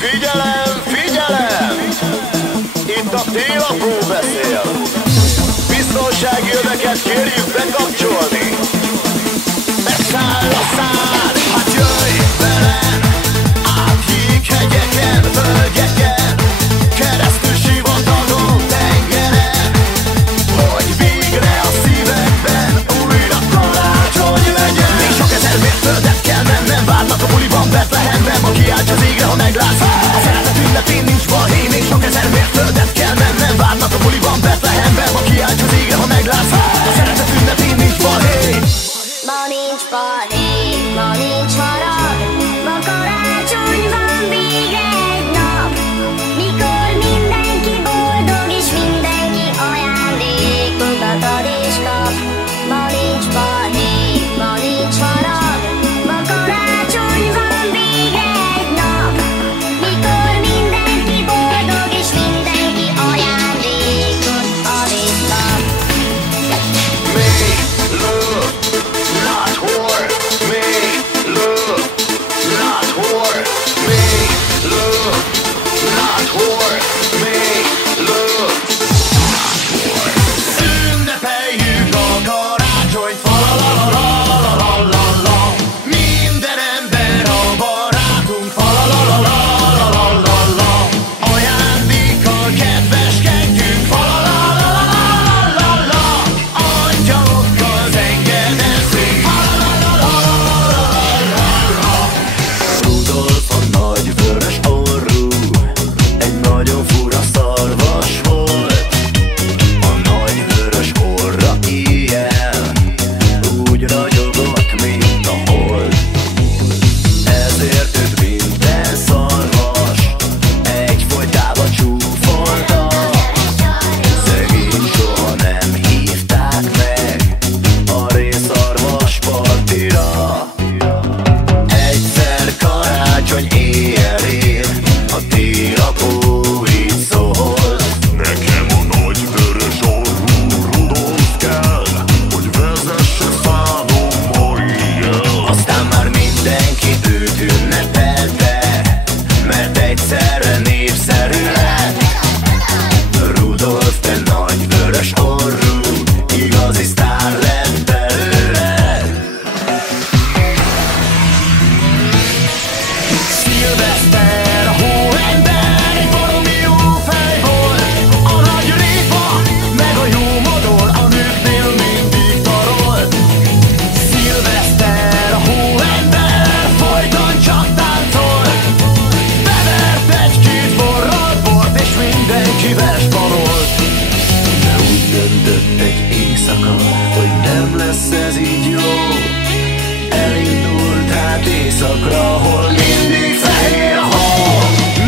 Figyelem, figyelem! Itt a télapó beszél. Biztonsági öveket kérjük bekapcsolni. Megszáll a szár, hát jöjj velem! Át jéghegyeken, völgyeken, keresztül sivatagon, tengeren, hogy végre a szívekben újra karácsony legyen. Még sok ezer mérföldet kell mennem, várnak a buliban Betlehemben, ma kiálts az égre, ha meglátsz. A szeretet ünnepén nincs balhé, még sok ezer mérföldet kell mennem, várnak a buliban Betlehemben, ma kiálts az égre, ha meglátsz. A szeretet ünnepén nincs balhé. Ma nincs balhé, ma nincs harag, ma karácsony van, végre egy nap, mikor mindenki boldog és mindenki ajándékokat ad és kap. Ma nincs balhé, ma nincs harag, ma karácsony van, végre egy nap, mikor mindenki boldog és mindenki ajándékot ad és kap. Make love, not war. Make love, not war. Make love, not war. Make love, not war. Ünnepeljük a karácsonyt, falalalalalalalala. Minden ember a barátunk, falalalalalalalala. Ajándékkal kedveskedjünk, falalalalalalalala. Angyalokkal zengedezzünk, falalalalalalalala. Rudolf a nagy vörös orrú, egy nagyon fura szarvas volt. A nagy vörös orra ilyen, úgy ragyogott, mint a hold. Ezért őt minden szarvas egyfolytába csúfolta. Szegény soha nem hívták meg a részarvas partira. Egyszer karácsony éjjelén a télapó így szólt. Nekem a nagy vörös orrú Rudolf kell, hogy vezesse számomra éjjel. Aztán már mindenki őt ünnepelte, mert egyszerre népszerű lett. Rudolf, te nagy vörös orrú, igazi sztár lett belőle. Szilveszter, a hóember, egy baromi jó fej volt. A nagy répa, meg a jó modor, a nőknél mindig tarolt. Szilveszter, a hóember, folyton csak táncolt. Bevert egy-két forralt bort, és mindenkivel sparolt. De úgy döntött egy éjszaka, hogy nem lesz ez így jó. Elindult hát éjszakra, hol mindig fehér a hó.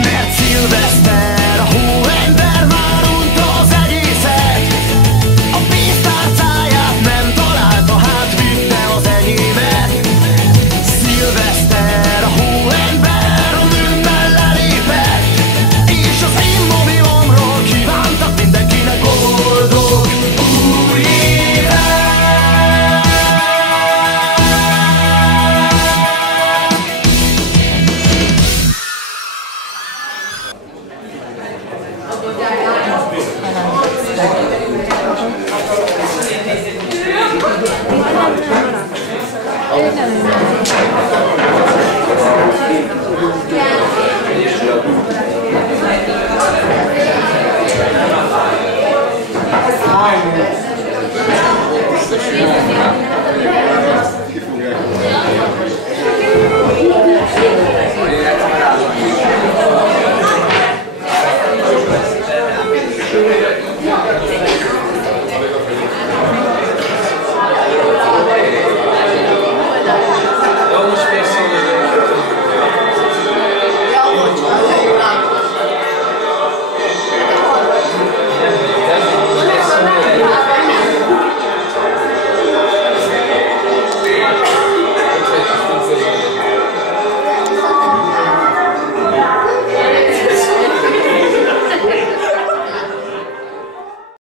Mert szilveszter, a hóember már unta az egészet. A pénztárcáját nem találta, hát vitte az enyémet. Szilveszter, a hóember a nő mellé lépett, és az én mobilomról kívántak mindenkinek boldog új évet. Nem.